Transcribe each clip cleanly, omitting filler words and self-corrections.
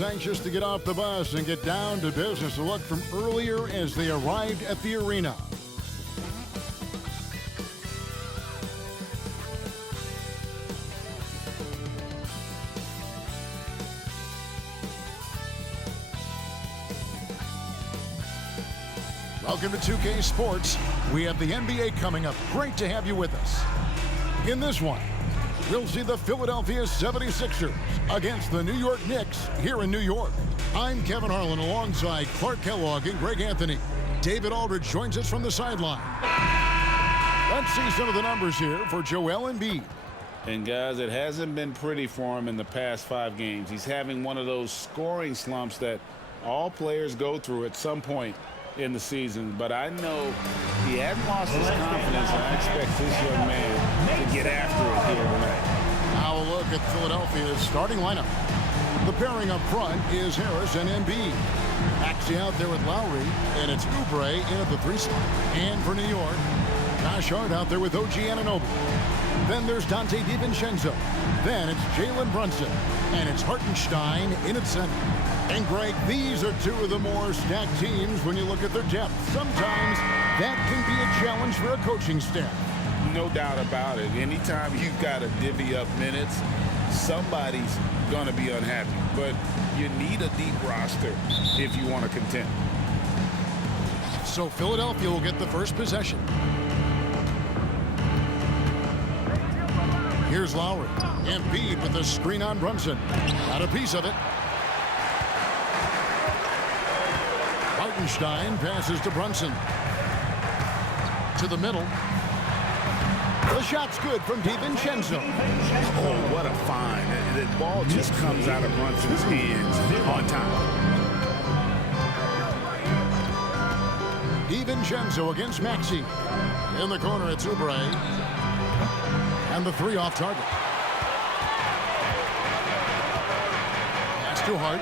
Anxious to get off the bus and get down to business. A look from earlier as they arrived at the arena. Welcome to 2K Sports. We have the NBA coming up. Great to have you with us. In this one, we'll see the Philadelphia 76ers against the New York Knicks here in New York. I'm Kevin Harlan alongside Clark Kellogg and Greg Anthony. David Aldridge joins us from the sideline. Let's see some of the numbers here for Joel Embiid. And guys, it hasn't been pretty for him in the past 5 games. He's having one of those scoring slumps that all players go through at some point in the season, but I know he hasn't lost his confidence, and I expect this young man to get after it here tonight. Now a look at Philadelphia's starting lineup. The pairing up front is Harris and Embiid. Maxey out there with Lowry, and it's Oubre in at the 3 spot. And for New York, Josh Hart out there with OG Anunoby. Then there's Dante DiVincenzo. Then it's Jalen Brunson, and it's Hartenstein in at center. And Greg, these are 2 of the more stacked teams when you look at their depth. Sometimes that can be a challenge for a coaching staff. No doubt about it. Anytime you've got to divvy up minutes, somebody's going to be unhappy. But you need a deep roster if you want to contend. So Philadelphia will get the first possession. Here's Lowry. Embiid with the screen on Brunson. Got a piece of it. Hartenstein passes to Brunson. To the middle. The shot's good from DiVincenzo. Oh, what a find. The ball just comes out of Brunson's hands on time. DiVincenzo against Maxey. In the corner, it's Oubre. And the 3 off target. Pass to Hart.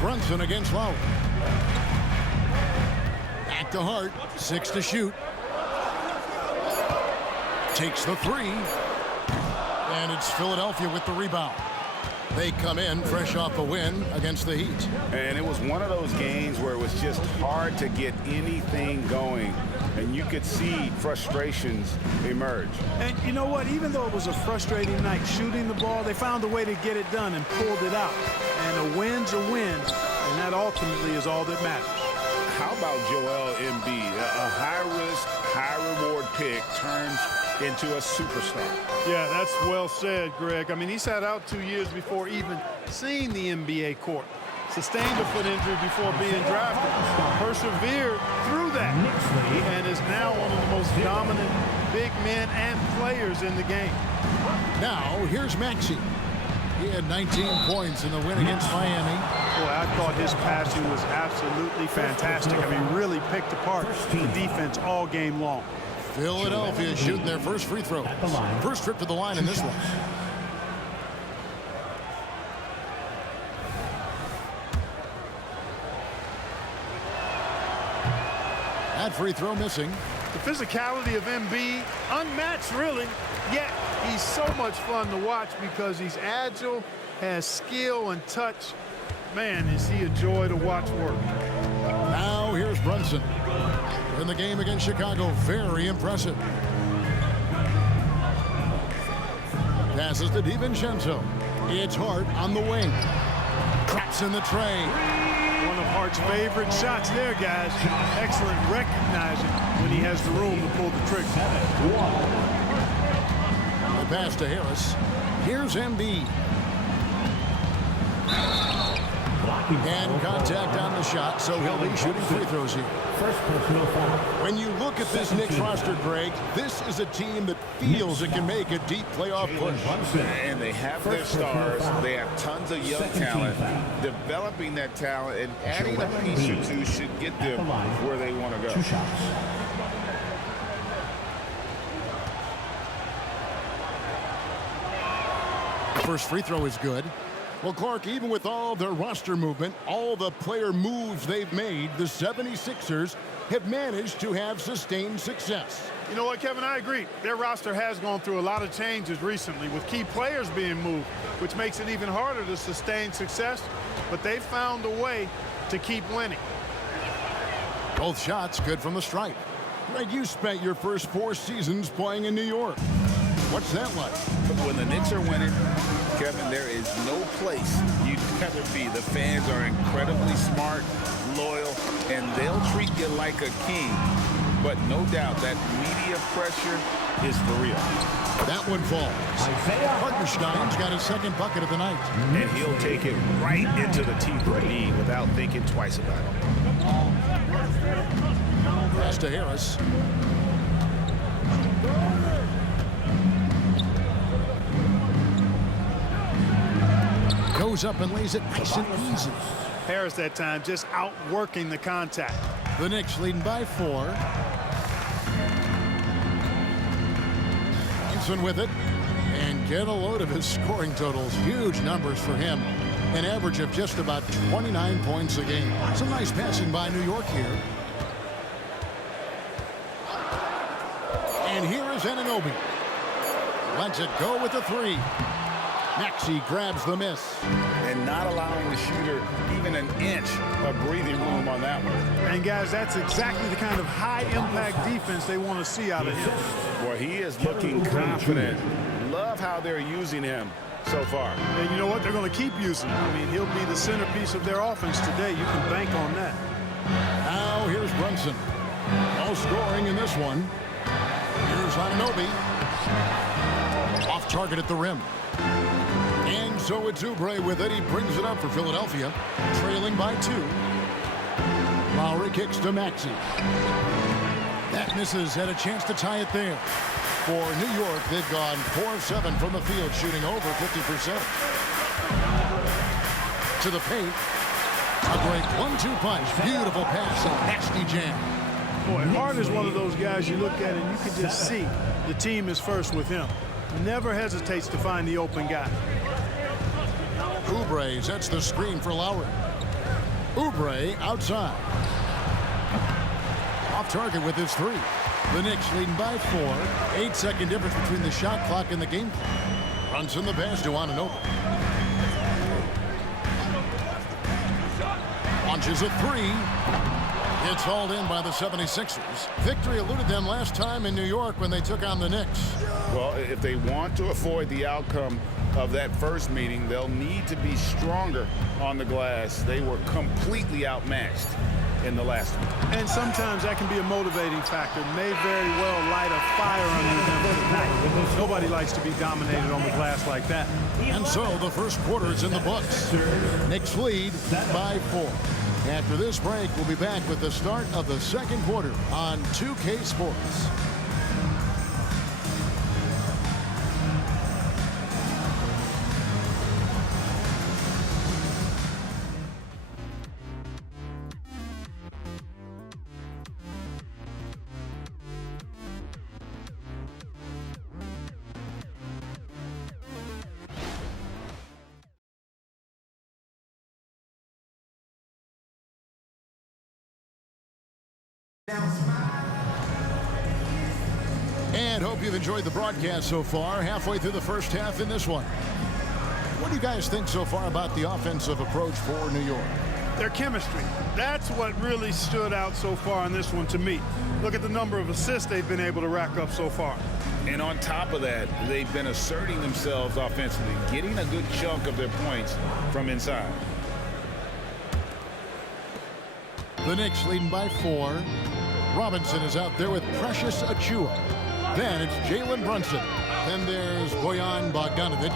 Brunson against Lowry. Back to Hart. 6 to shoot. Takes the 3. And it's Philadelphia with the rebound. They come in fresh off a win against the Heat. And it was one of those games where it was just hard to get anything going. And you could see frustrations emerge. And you know what? Even though it was a frustrating night shooting the ball, they found a way to get it done and pulled it out. And a win's a win, and that ultimately is all that matters. How about Joel Embiid? A high-risk, high-reward pick turns into a superstar. Yeah, that's well said, Greg. I mean, he sat out 2 years before even seeing the NBA court. Sustained a foot injury before being drafted. Persevered through that. And is now one of the most dominant big men and players in the game. Now, here's Maxey. He had 19 points in the win against Miami. Boy, I thought his passing was absolutely fantastic. I mean, really picked apart the defense all game long. Philadelphia shooting their first free throw. First trip to the line in this one. That free throw missing. The physicality of Embiid, unmatched really, yet he's so much fun to watch because he's agile, has skill and touch. Man, is he a joy to watch work. Now here's Brunson. In the game against Chicago, very impressive. Passes to DiVincenzo. It's Hart on the wing. Traps in the tray. One of Hart's favorite shots there, guys. Excellent recognizing when he has the room to pull the trigger. The pass to Harris. Here's Embiid. And contact on the shot, so he'll be shooting free throws here. First personal foul. When you look at this Knicks roster, Greg, this is a team that feels it can make a deep playoff push. And they have their stars. They have tons of young talent. Developing that talent and adding a piece or 2 should get them where they want to go. 2 shots. First free throw is good. Well, Clark, even with all their roster movement, all the player moves they've made, the 76ers have managed to have sustained success. You know what, Kevin? I agree. Their roster has gone through a lot of changes recently with key players being moved, which makes it even harder to sustain success. But they've found a way to keep winning. Both shots good from the stripe. Greg, you spent your first 4 seasons playing in New York. What's that like? When the Knicks are winning, Kevin, there is no place you'd rather be. The fans are incredibly smart, loyal, and they'll treat you like a king. But no doubt that media pressure is for real. That one falls. Hartenstein's got his second bucket of the night. And he'll take it right into the teeth of the knee without thinking twice about it. Pass to Harris. Goes up and lays it nice and easy. Harris that time just outworking the contact. The Knicks leading by 4. Henson with it. And get a load of his scoring totals. Huge numbers for him. An average of just about 29 points a game. Some nice passing by New York here. And here is Anunoby. Lets it go with the 3. Maxey grabs the miss. And not allowing the shooter even an inch of breathing room on that one. And, guys, that's exactly the kind of high-impact defense they want to see out of him. Well, he is looking confident. Love how they're using him so far. And you know what? They're going to keep using him. I mean, he'll be the centerpiece of their offense today. You can bank on that. Now here's Brunson. No scoring in this one. Here's Anunoby. Off target at the rim. And so it's Oubre with it. He brings it up for Philadelphia, trailing by 2. Lowry kicks to Maxey. That misses. Had a chance to tie it there. For New York, they've gone 4 of 7 from the field, shooting over 50%. To the paint. A great 1-2 punch. Beautiful pass. A nasty jam. Boy, Hart is one of those guys you look at and you can just see the team is first with him. Never hesitates to find the open guy. Oubre sets the screen for Lowry. Oubre outside. Off target with his 3. The Knicks leading by 4. 8-second difference between the shot clock and the game clock. Brunson the pass to Anunoby. Launches a 3. It's hauled in by the 76ers. Victory eluded them last time in New York when they took on the Knicks. Well, if they want to avoid the outcome of that first meeting, they'll need to be stronger on the glass. They were completely outmatched in the last one. And sometimes that can be a motivating factor. May very well light a fire under them tonight. Nobody likes to be dominated on the glass like that. And so the first quarter is in the books. Knicks lead by 4. After this break, we'll be back with the start of the second quarter on 2K Sports. And hope you've enjoyed the broadcast so far. Halfway through the first half in this one. What do you guys think so far about the offensive approach for New York? Their chemistry. That's what really stood out so far in this one to me. Look at the number of assists they've been able to rack up so far. And on top of that, they've been asserting themselves offensively, getting a good chunk of their points from inside. The Knicks leading by 4. Robinson is out there with Precious Achiuwa. Then it's Jalen Brunson. Then there's Bojan Bogdanovic.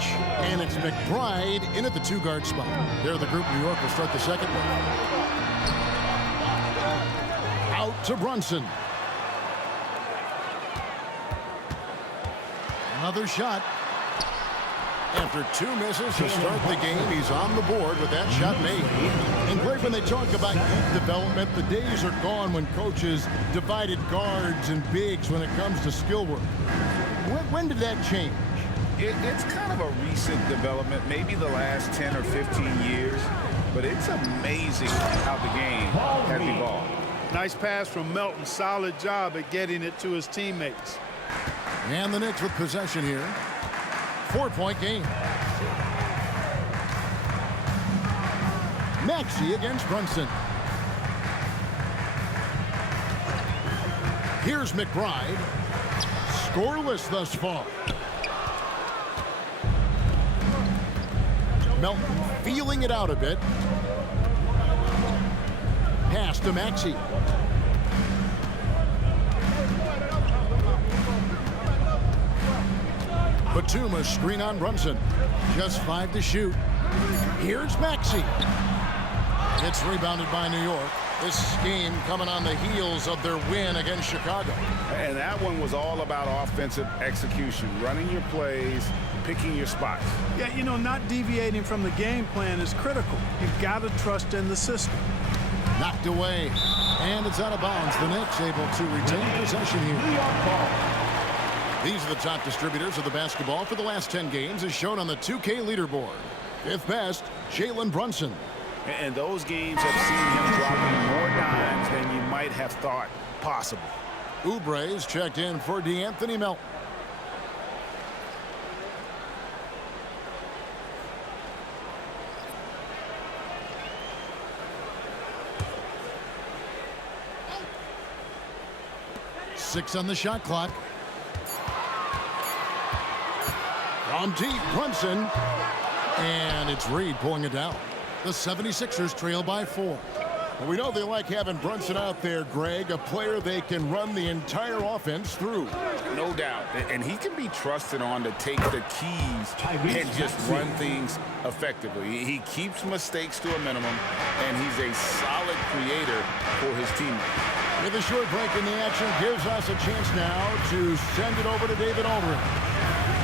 And it's McBride in at the 2-guard spot. They're the group. New York will start the second one. Out to Brunson. Another shot. After 2 misses to start the game, he's on the board with that shot made. And great when they talk about youth development, the days are gone when coaches divided guards and bigs when it comes to skill work. When did that change? It's kind of a recent development, maybe the last 10 or 15 years, but it's amazing how the game has evolved. Nice pass from Melton. Solid job at getting it to his teammates. And the Knicks with possession here. 4-point game. Maxey against Brunson. Here's McBride. Scoreless thus far. Melton feeling it out a bit. Pass to Maxey. Batum screen on Brunson. Just 5 to shoot. Here's Maxey. It's rebounded by New York. This game coming on the heels of their win against Chicago. And that one was all about offensive execution, running your plays, picking your spots. Yeah, you know, not deviating from the game plan is critical. You've got to trust in the system. Knocked away. And it's out of bounds. The Knicks able to retain possession here. These are the top distributors of the basketball for the last 10 games as shown on the 2K leaderboard. Fifth best, Jalen Brunson. And those games have seen him dropping more dimes than you might have thought possible. Oubre is checked in for DeAnthony Melton. Six on the shot clock. From deep, Brunson. And it's Reed pulling it down. The 76ers trail by 4. Well, we know they like having Brunson out there, Greg, a player they can run the entire offense through. No doubt. And he can be trusted on to take the keys and just run things effectively. He keeps mistakes to a minimum, and he's a solid creator for his team. With a short break in the action, gives us a chance now to send it over to David Aldridge.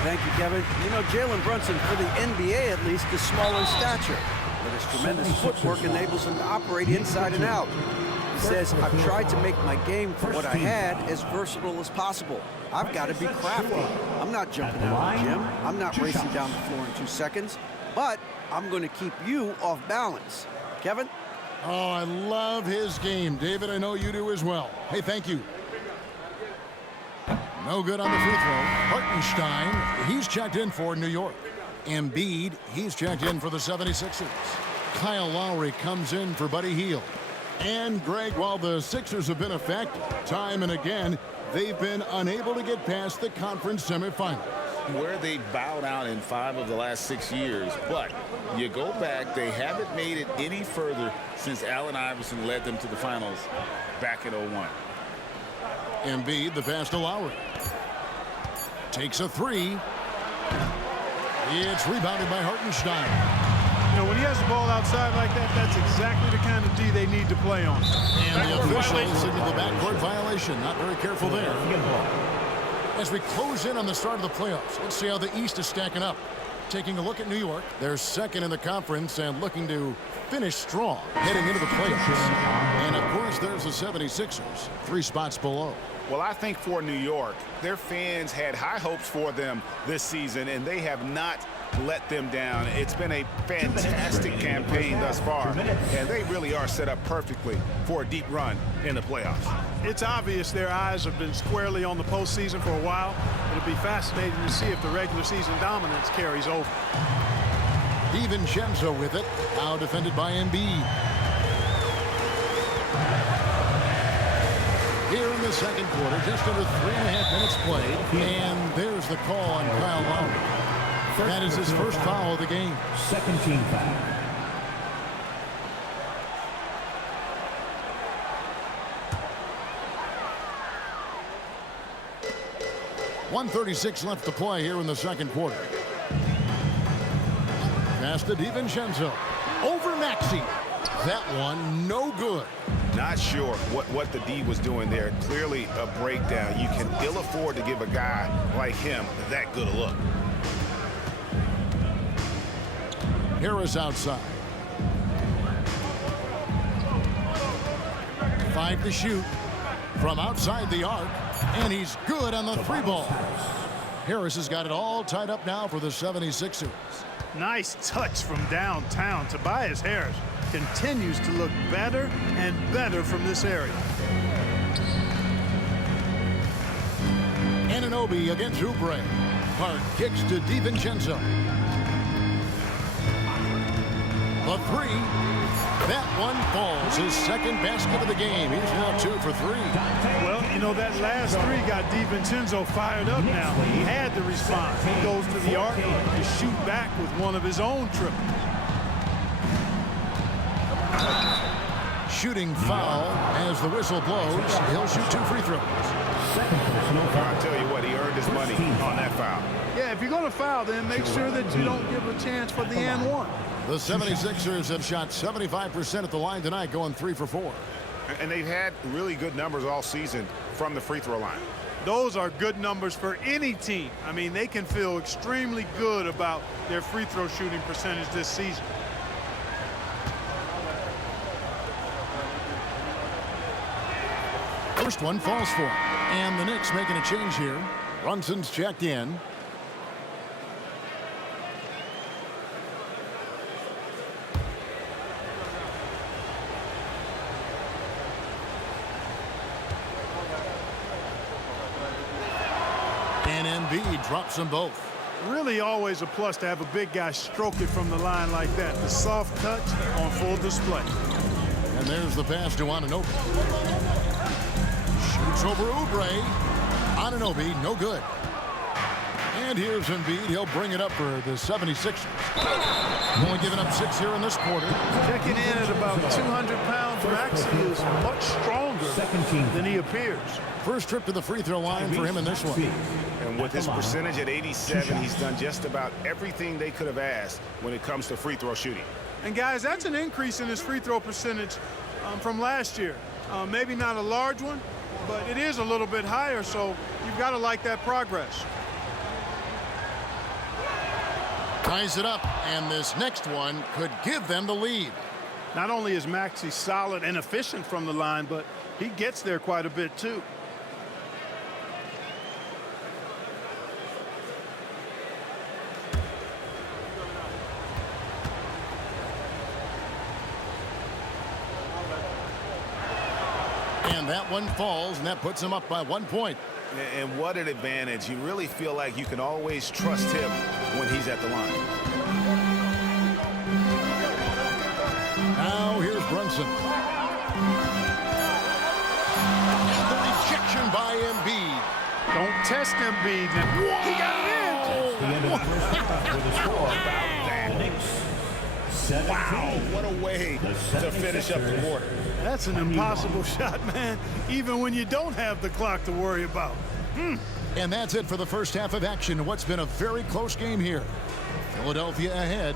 Thank you, Kevin. You know, Jalen Brunson, for the NBA at least, is small in stature, but his tremendous footwork enables him to operate inside and out. He says, I've tried to make my game for what I had as versatile as possible. I've got to be crafty. I'm not jumping out of the gym. I'm not racing down the floor in 2 seconds, but I'm going to keep you off balance. Kevin? Oh, I love his game. David, I know you do as well. Hey, thank you. No good on the free throw. Hartenstein, he's checked in for New York. Embiid, he's checked in for the 76ers. Kyle Lowry comes in for Buddy Hield. And, Greg, while the Sixers have been effective, time and again, they've been unable to get past the conference semifinals. Where they bowed out in 5 of the last 6 years. But you go back, they haven't made it any further since Allen Iverson led them to the finals back in 01. Embiid, the pass to Lowry. Takes a 3. It's rebounded by Hartenstein. You know, when he has the ball outside like that, that's exactly the kind of D they need to play on. And the official signaled the backcourt violation. Not very careful there. As we close in on the start of the playoffs, let's see how the East is stacking up. Taking a look at New York, they're second in the conference and looking to finish strong heading into the playoffs. And, of course, there's the 76ers, 3 spots below. Well, I think for New York, their fans had high hopes for them this season, and they have not let them down. It's been a fantastic campaign thus far, and they really are set up perfectly for a deep run in the playoffs. It's obvious their eyes have been squarely on the postseason for a while. It'll be fascinating to see if the regular season dominance carries over. DiVincenzo with it, now defended by Embiid. Here in the second quarter, just under 3.5 minutes played, and there's the call on Kyle Lowry. That is his first foul of the game. Second team foul. .136 left to play here in the second quarter. Pass to DiVincenzo. Over Maxey. That one no good. Not sure what the D was doing there. Clearly a breakdown. You can ill afford to give a guy like him that good a look. Harris outside. 5 to shoot from outside the arc, and he's good on the 3 ball. Harris has got it all tied up now for the 76ers. Nice touch from downtown. Tobias Harris continues to look better and better from this area. Anunoby against Oubre. Hart kicks to DiVincenzo. The three. That one falls. His second basket of the game. He's now 2 for 3. Well, you know, that last three got DiVincenzo fired up now. He had to respond. He goes to the arc to shoot back with one of his own triples. Shooting foul as the whistle blows. He'll shoot 2 free throws. I'll tell you what, he earned his money on that foul. Yeah, if you're going to foul, then make sure that you don't give a chance for the and one. The 76ers have shot 75% at the line tonight, going 3 for 4. And they've had really good numbers all season from the free throw line. Those are good numbers for any team. I mean, they can feel extremely good about their free throw shooting percentage this season. First one falls for him. And the Knicks making a change here. Brunson's checked in. And Embiid drops them both. Really always a plus to have a big guy stroke it from the line like that. The soft touch on full display. And there's the pass to Anunoby. Shoots over Oubre. Anunoby, no good. And here's Embiid. He'll bring it up for the 76ers. Only giving up 6 here in this quarter. Checking in at about 200 pounds. Maxey is much stronger than he appears. First trip to the free throw line for him in this one. And with his percentage at 87, he's done just about everything they could have asked when it comes to free throw shooting. And guys, that's an increase in his free throw percentage from last year. Maybe not a large one, but it is a little bit higher, so you've got to like that progress. Ties it up, and this next one could give them the lead. Not only is Maxey solid and efficient from the line, but he gets there quite a bit too. And that one falls, and that puts him up by 1 point. And what an advantage. You really feel like you can always trust him when he's at the line. Now here's Brunson. And the rejection by Embiid. Don't test Embiid. He got it in. The end of the first half with a score about the Knicks. Wow, what a way to finish up the quarter. That's an impossible shot, man, even when you don't have the clock to worry about. And that's it for the first half of action. What's been a very close game here. Philadelphia ahead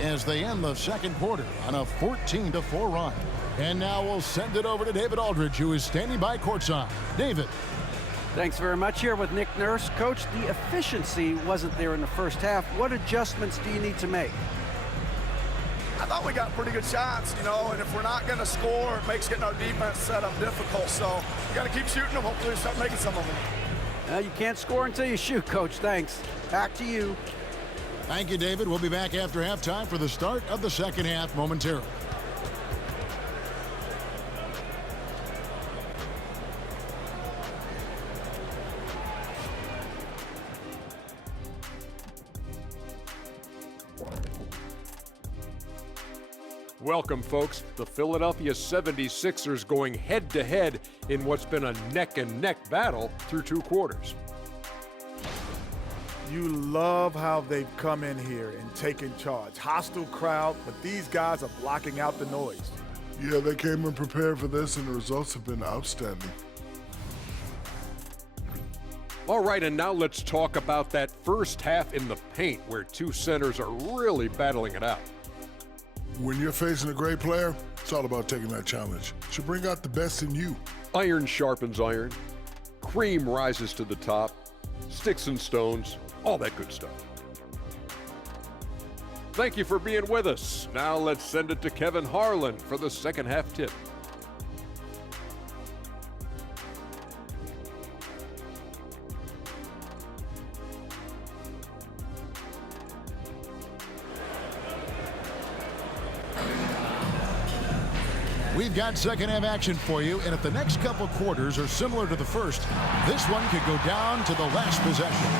as they end the second quarter on a 14-4 run. And now we'll send it over to David Aldridge, who is standing by courtside. David. Thanks very much. Here with Nick Nurse. Coach, the efficiency wasn't there in the first half. What adjustments do you need to make? I thought we got pretty good shots, you know, and if we're not going to score, it makes getting our defense set up difficult. So you got to keep shooting them. Hopefully we start making some of them. You can't score until you shoot, Coach. Thanks. Back to you. Thank you, David. We'll be back after halftime for the start of the second half momentarily. Welcome, folks. The Philadelphia 76ers going head-to-head in what's been a neck-and-neck battle through 2 quarters. You love how they've come in here and taken charge. Hostile crowd, but these guys are blocking out the noise. Yeah, they came in prepared for this, and the results have been outstanding. All right, and now let's talk about that first half in the paint where 2 centers are really battling it out. When you're facing a great player, it's all about taking that challenge. You should bring out the best in you. Iron sharpens iron. Cream rises to the top. Sticks and stones. All that good stuff. Thank you for being with us. Now let's send it to Kevin Harlan for the second half tip. We've got second half action for you, and if the next couple quarters are similar to the first, this one could go down to the last possession.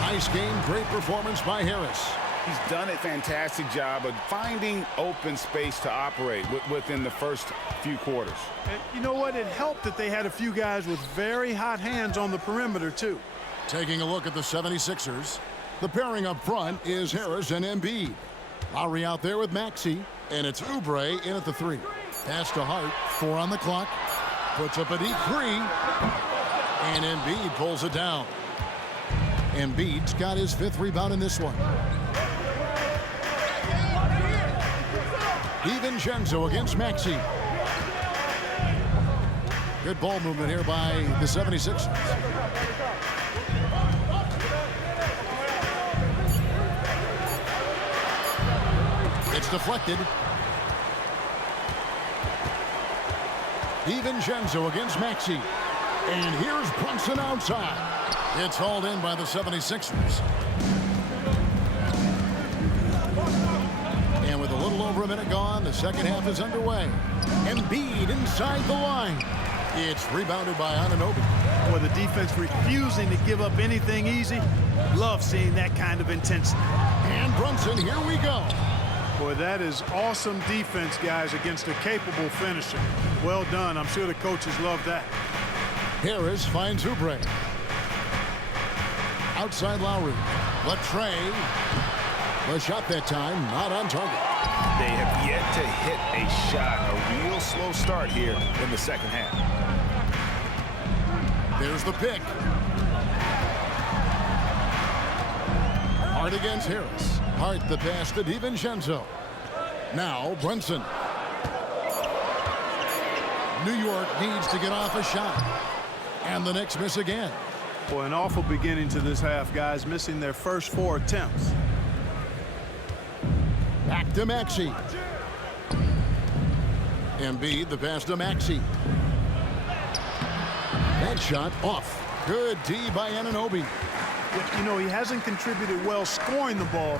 Nice game, great performance by Harris. He's done a fantastic job of finding open space to operate within the first few quarters. And you know what? It helped that they had a few guys with very hot hands on the perimeter, too. Taking a look at the 76ers, the pairing up front is Harris and Embiid. Lowry out there with Maxey, and it's Oubre in at the 3. Pass to Hart, 4 on the clock. Puts up a deep 3, and Embiid pulls it down. Embiid's got his 5th rebound in this one. DiVincenzo against Maxey. Good ball movement here by the 76ers. It's deflected. DiVincenzo against Maxey. And here's Brunson outside. It's hauled in by the 76ers. And with a little over a minute gone, the second half is underway. Embiid inside the line. It's rebounded by Anunoby. Boy, the defense refusing to give up anything easy. Love seeing that kind of intensity. And Brunson, here we go. Boy, that is awesome defense, guys, against a capable finisher. Well done. I'm sure the coaches love that. Harris finds Oubre. Outside Lowry. Latrey. The shot that time, not on target. They have yet to hit a shot. A real slow start here in the second half. There's the pick. Hart against Harris. Hart the pass to DiVincenzo. Now Brunson. New York needs to get off a shot. And the Knicks miss again. Boy, an awful beginning to this half, guys, missing their first 4 attempts. Back to Maxey. Embiid, the pass to Maxey. That shot off. Good D by Anunoby. You know, he hasn't contributed well scoring the ball,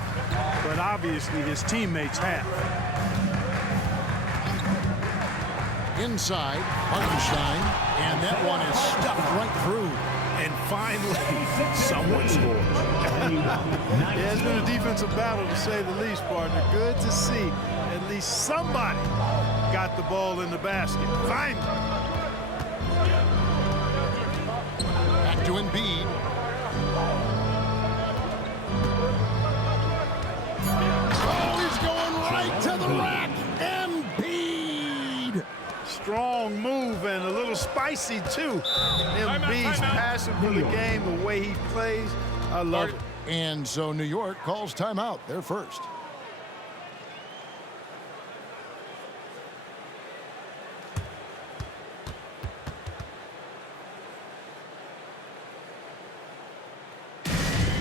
but obviously his teammates have. Inside, Hartenstein, and that one is stuffed right through. And finally, someone scores. Yeah, it's been a defensive battle, to say the least, partner. Good to see at least somebody got the ball in the basket. Finally. Back to Embiid. Oh, he's going right to the rack. Embiid. Strong move and a little spicy, too. Embiid's passion for the game, the way he plays, I love it. And so New York calls timeout. They're first.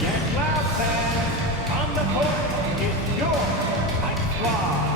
Get loud, fans. On the court is your Mike Squad.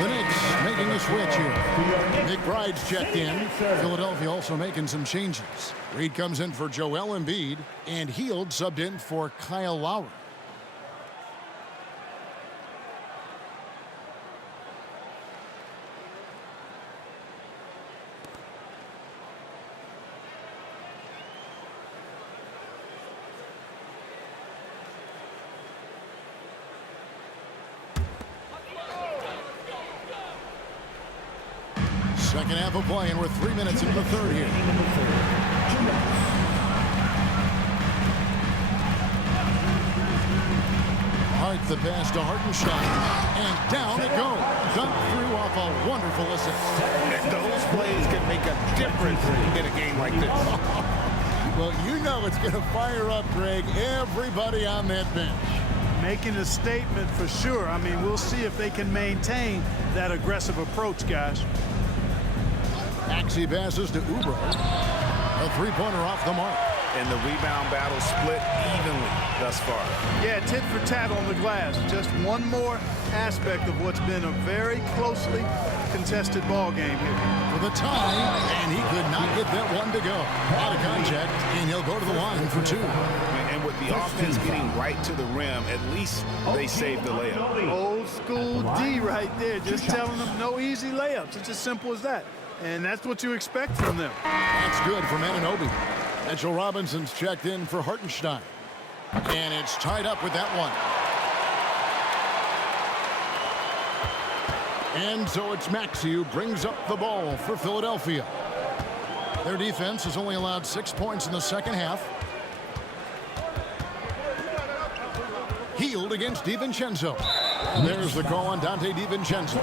The Knicks making a switch here. McBride's checked in. Philadelphia also making some changes. Reed comes in for Joel Embiid, and Hield subbed in for Kyle Lowry. Second half of play, and we're 3 minutes into the third here. Hart the pass to Hartenstein, and down it goes. Dunked through off a wonderful assist. And those plays can make a difference in a game like this. Well, you know it's going to fire up, Greg, everybody on that bench. Making a statement for sure. I mean, we'll see if they can maintain that aggressive approach, guys. Maxey passes to Oubre. A three-pointer off the mark. And the rebound battle split evenly thus far. Yeah, tit for tat on the glass. Just one more aspect of what's been a very closely contested ball game here. For the tie, and he could not get that one to go. Out of contact, and he'll go to the line for two. And with the offense getting right to the rim, at least they saved the layup. Old school D right there, just telling them no easy layups. It's as simple as that. And that's what you expect from them. That's good from Anunoby. Mitchell Robinson's checked in for Hartenstein. And it's tied up with that one. And so it's Maxey who brings up the ball for Philadelphia. Their defense has only allowed 6 points in the second half. Healed against DiVincenzo. And there's the call on Dante DiVincenzo.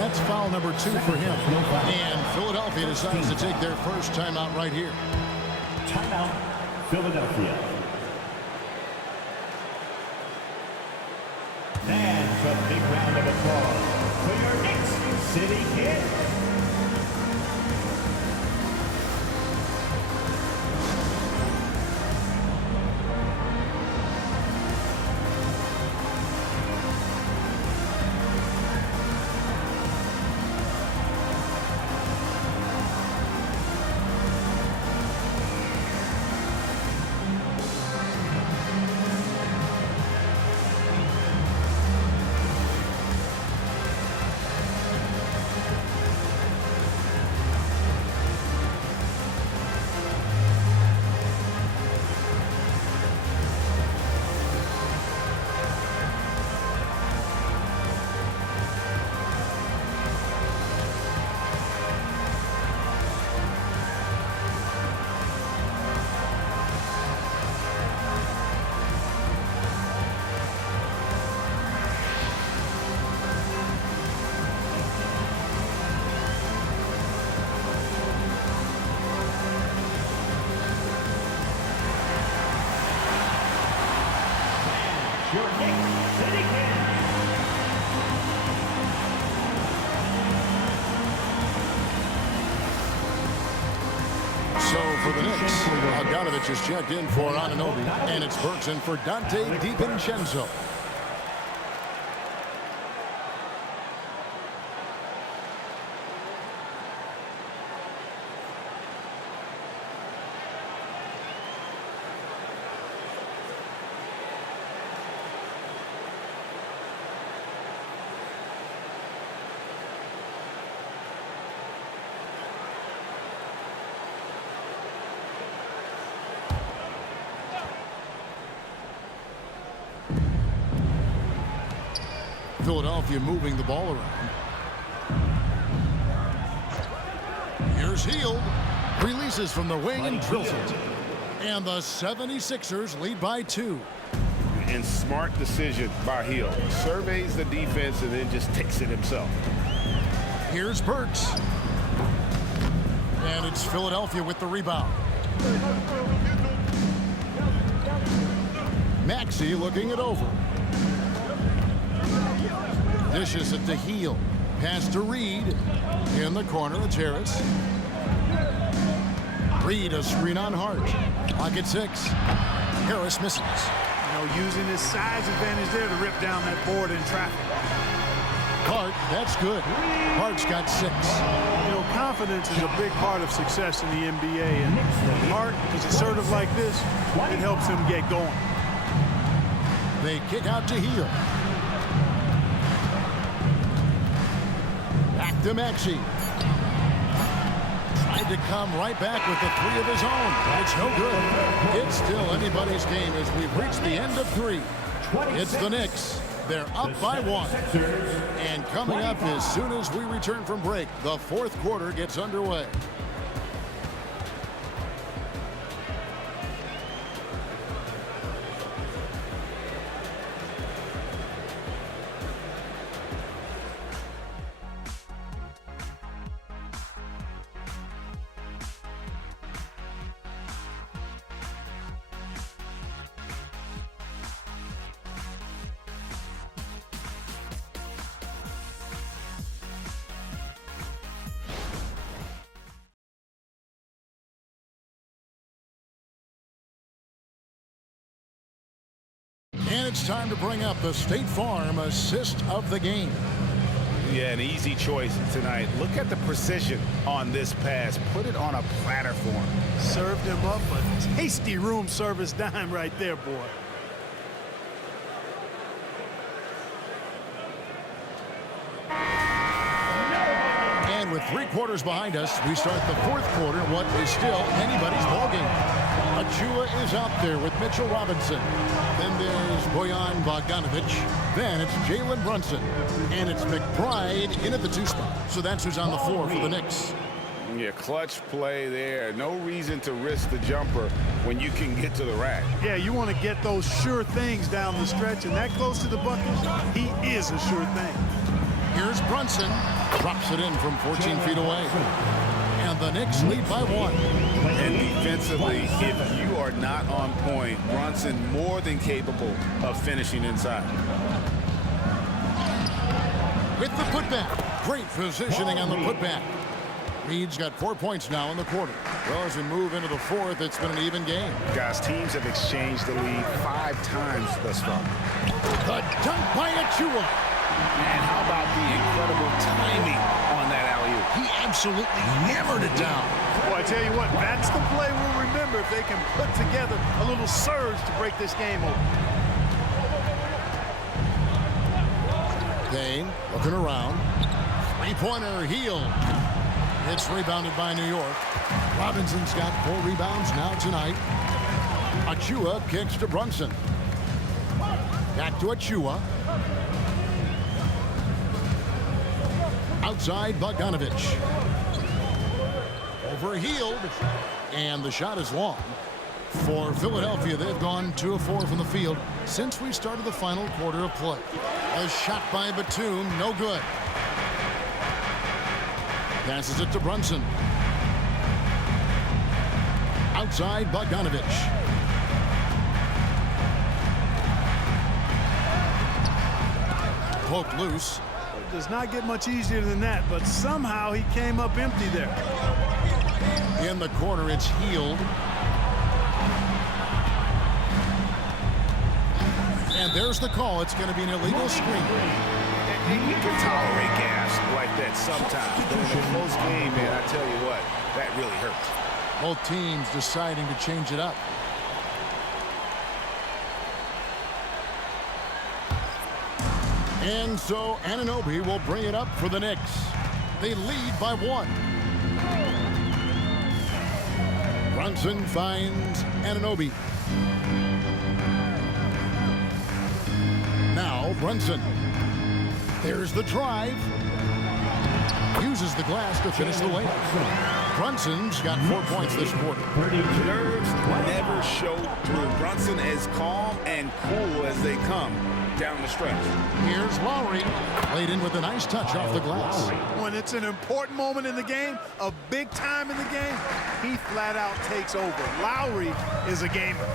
That's foul number 2 for him. And Philadelphia decides to take their first timeout right here. Timeout, Philadelphia. And a big round of applause for your Knicks City Kid. Your Knicks City Kid. So for the Knicks, Bogdanovich is checked in for Anunoby, and it's Burks in for Dante DiVincenzo. Philadelphia moving the ball around. Here's Hield. Releases from the wing and drills it. And the 76ers lead by 2. And smart decision by Hield. Surveys the defense and then just takes it himself. Here's Burks. And it's Philadelphia with the rebound. Maxey looking it over. Dishes it to Hield. Pass to Reed. In the corner, it's Harris. Reed a screen on Hart. Clock at 6. Harris misses. You know, using his size advantage there to rip down that board in traffic. Hart, that's good. Hart's got 6. You know, confidence is a big part of success in the NBA, and Hart is assertive like this. It helps him get going. They kick out to Hield. Back to Maxey. Tried to come right back with the 3 of his own, but it's no good. It's still anybody's game as we've reached the end of 3. It's the Knicks They're up by 1. And coming up as soon as we return from break, the fourth quarter gets underway. And it's time to bring up the State Farm assist of the game. Yeah, an easy choice tonight. Look at the precision on this pass. Put it on a platter for him. Served him up a tasty room service dime right there, boy. And with 3 quarters behind us, we start the fourth quarter in what is still anybody's ballgame. Achua is out there with Mitchell Robinson. Then there's Bojan Bogdanovic. Then it's Jalen Brunson. And it's McBride in at the 2 spot. So that's who's on the floor for the Knicks. Yeah, clutch play there. No reason to risk the jumper when you can get to the rack. Yeah, you want to get those sure things down the stretch, and that close to the bucket, he is a sure thing. Here's Brunson. Drops it in from 14 feet away. And the Knicks lead by 1. And defensively, if you are not on point, Brunson more than capable of finishing inside. With the putback. Great positioning on the putback. Reed's got 4 points now in the quarter. Well, as we move into the fourth, it's been an even game. Guys, teams have exchanged the lead 5 times thus far. The dunk by Achua. And how about the incredible timing on that alley-oop? He absolutely hammered it down. Well, I tell you what, that's the play we'll remember if they can put together a little surge to break this game open. Dane looking around. 3-pointer Healed. It's rebounded by New York. Robinson's got 4 rebounds now tonight. Achua kicks to Brunson. Back to Achua. Outside Bogdanovic. Over Healed. And the shot is long. For Philadelphia, they've gone 2 of 4 from the field since we started the final quarter of play. A shot by Batum, no good. Passes it to Brunson. Outside Bogdanovic. Poked loose. It does not get much easier than that, but somehow he came up empty there. In the corner, it's Healed. And there's the call. It's going to be an illegal screen. You can tolerate gas like that sometimes. But in a close game, man, I tell you what, that really hurts. Both teams deciding to change it up. And so Anunoby will bring it up for the Knicks. They lead by 1. Brunson finds Anunoby. Now Brunson. There's the drive. Uses the glass to finish the layup. Brunson's got 4 points this quarter. Nerves never show through. Brunson as calm and cool as they come down the stretch. Here's Lowry. Laid in with a nice touch off the glass. When it's an important moment in the game, a big time in the game, he flat out takes over. Lowry is a gamer.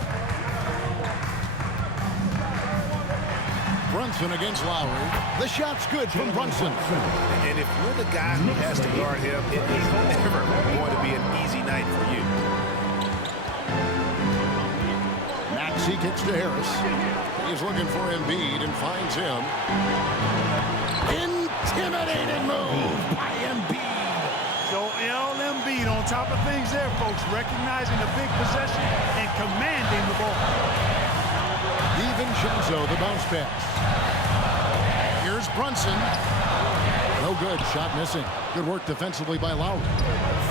Brunson against Lowry. The shot's good from Brunson. And if you're the guy who has to guard him, it is never going to be an easy night for you. Maxey kicks to Harris. He's looking for Embiid and finds him. Intimidating move by Embiid. Joel Embiid on top of things there, folks, recognizing the big possession and commanding the ball. DiVincenzo, the bounce pass. Here's Brunson. No good. Shot missing. Good work defensively by Lowry.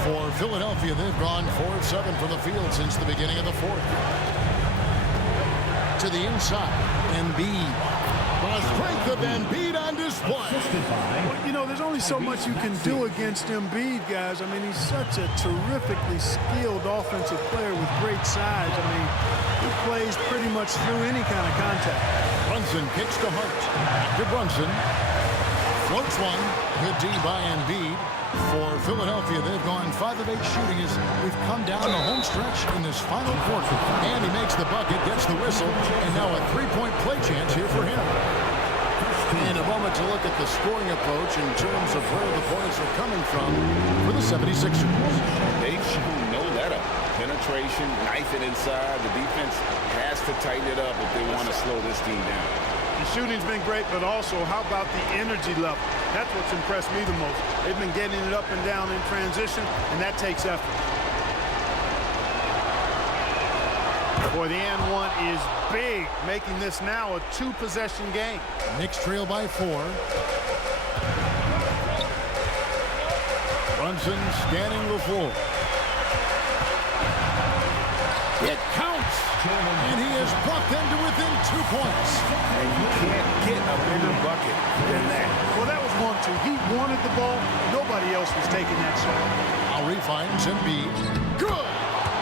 For Philadelphia, they've gone 4 of 7 from the field since the beginning of the fourth. To the inside. Embiid. The strength of Embiid on display. Well, you know, there's only so much you can do against Embiid, guys. I mean, he's such a terrifically skilled offensive player with great size. I mean, he plays pretty much through any kind of contact. Brunson kicks to Hart. After Brunson. Floats one. Good D by Embiid. For Philadelphia, they've gone 5 of 8 shooting as we've come down the home stretch in this final quarter. And he makes the bucket, gets the whistle, and now a 3-point play chance here for him. In a moment to look at the scoring approach in terms of where the points are coming from for the 76ers. They've shown no let-up. Penetration, knife it inside. The defense has to tighten it up if they want to slow this team down. The shooting's been great, but also, how about the energy level? That's what's impressed me the most. They've been getting it up and down in transition, and that takes effort. Boy, the and one is big, making this now a 2-possession game. Knicks trail by 4. Brunson scanning the floor. It counts, and he has brought them to within 2 points. And you can't get a bigger bucket than that. Well, that was 1-2. He wanted the ball. Nobody else was taking that shot. Lowry finds Embiid. Good.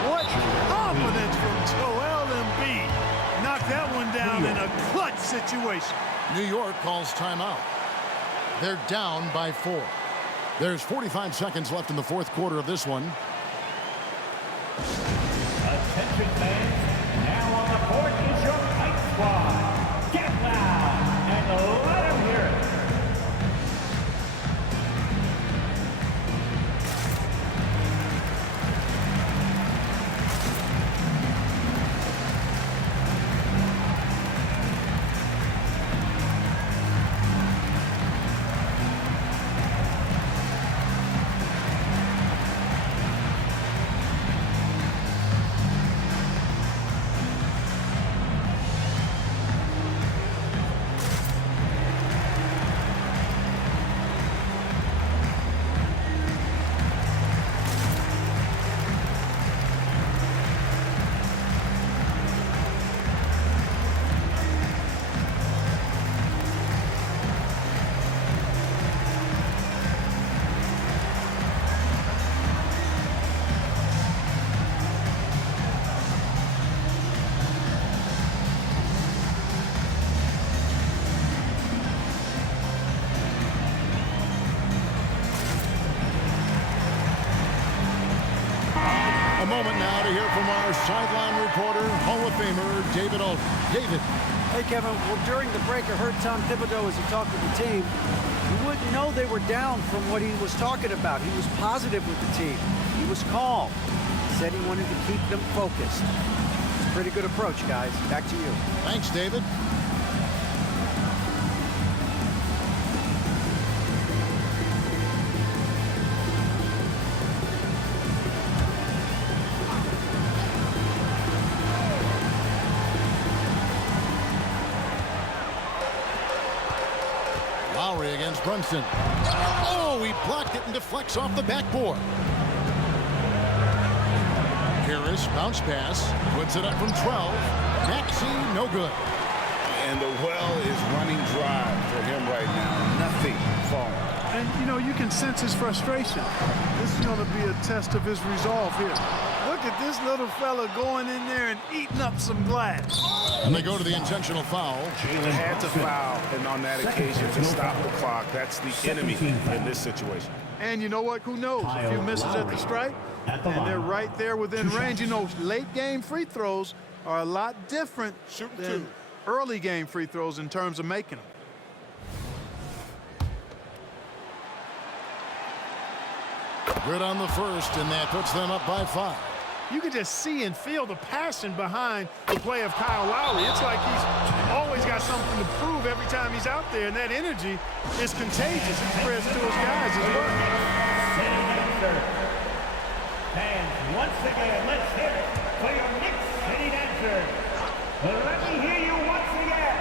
What confidence from Joel Embiid. Knocked that one down in a clutch situation. New York calls timeout. They're down by 4. There's 45 seconds left in the fourth quarter of this one. Attention fans, now on the court is your Knicks squad. Get loud and let them hear it. A moment now to hear from our sideline reporter, Hall of Famer David Aldridge. David. Hey, Kevin. Well, during the break, I heard Tom Thibodeau as he talked with the team. You wouldn't know they were down from what he was talking about. He was positive with the team. He was calm. He said he wanted to keep them focused. It's a pretty good approach, guys. Back to you. Thanks, David. Lowry against Brunson. Oh, he blocked it and deflects off the backboard. Harris, bounce pass, puts it up from 12. Maxey, no good. And the well is running dry for him right now. Nothing falling. And, you know, you can sense his frustration. This is going to be a test of his resolve here. Look at this little fella going in there and eating up some glass. And they go to the intentional foul. Jalen had to foul, and on that occasion to stop the clock. That's the enemy in this situation. And you know what? Who knows? A few misses at the stripe, and they're right there within range. You know, late game free throws are a lot different than early game free throws in terms of making them. Good on the first, and that puts them up by 5. You can just see and feel the passion behind the play of Kyle Lowry. It's like he's always got something to prove every time he's out there, and that energy is contagious. It spreads to his guys as well. Fans, once again, let's hear it for your Knicks City Dancers. Let me hear you once again.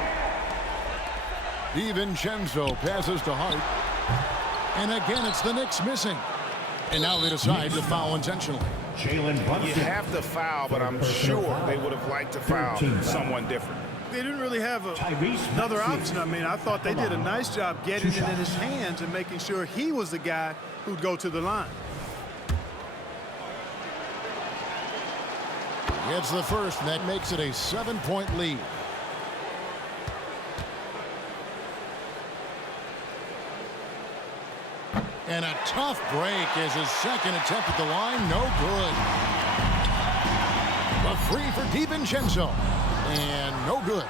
DiVincenzo passes to Hart. And again, it's the Knicks missing. And now they decide to foul intentionally. You have to foul, but I'm sure they would have liked to foul someone different. they didn't really have Tyrese another Maxey. option. I mean, I thought they did a nice job getting it in his hands and making sure he was the guy who'd go to the line. Gets the first, and that makes it a 7-point lead. And a tough break is his second attempt at the line. No good. A free for DiVincenzo. And no good.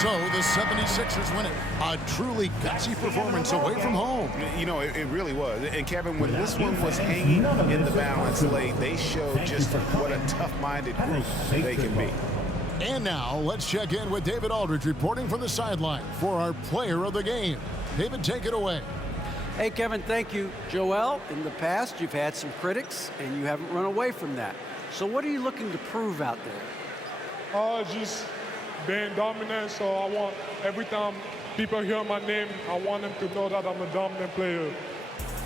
So the 76ers win it. A truly gutsy performance away from home. You know, it really was. And Kevin, when this one was hanging in the balance late, they showed just what a tough-minded group they can be. And now let's check in with David Aldridge reporting from the sideline for our player of the game. David, take it away. Hey, Kevin, thank you. Joel, in the past, you've had some critics, and you haven't run away from that. So what are you looking to prove out there? Just being dominant, so I want every time people hear my name, I want them to know that I'm a dominant player.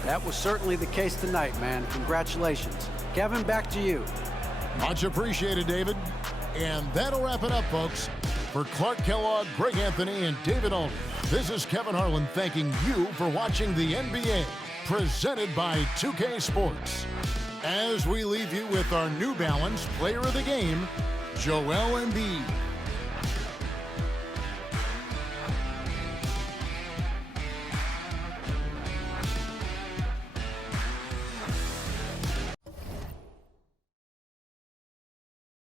That was certainly the case tonight, man. Congratulations. Kevin, back to you. Much appreciated, David. And that'll wrap it up, folks. For Clark Kellogg, Greg Anthony, and David Aldridge, this is Kevin Harlan thanking you for watching the NBA, presented by 2K Sports. As we leave you with our New Balance Player of the Game, Joel Embiid.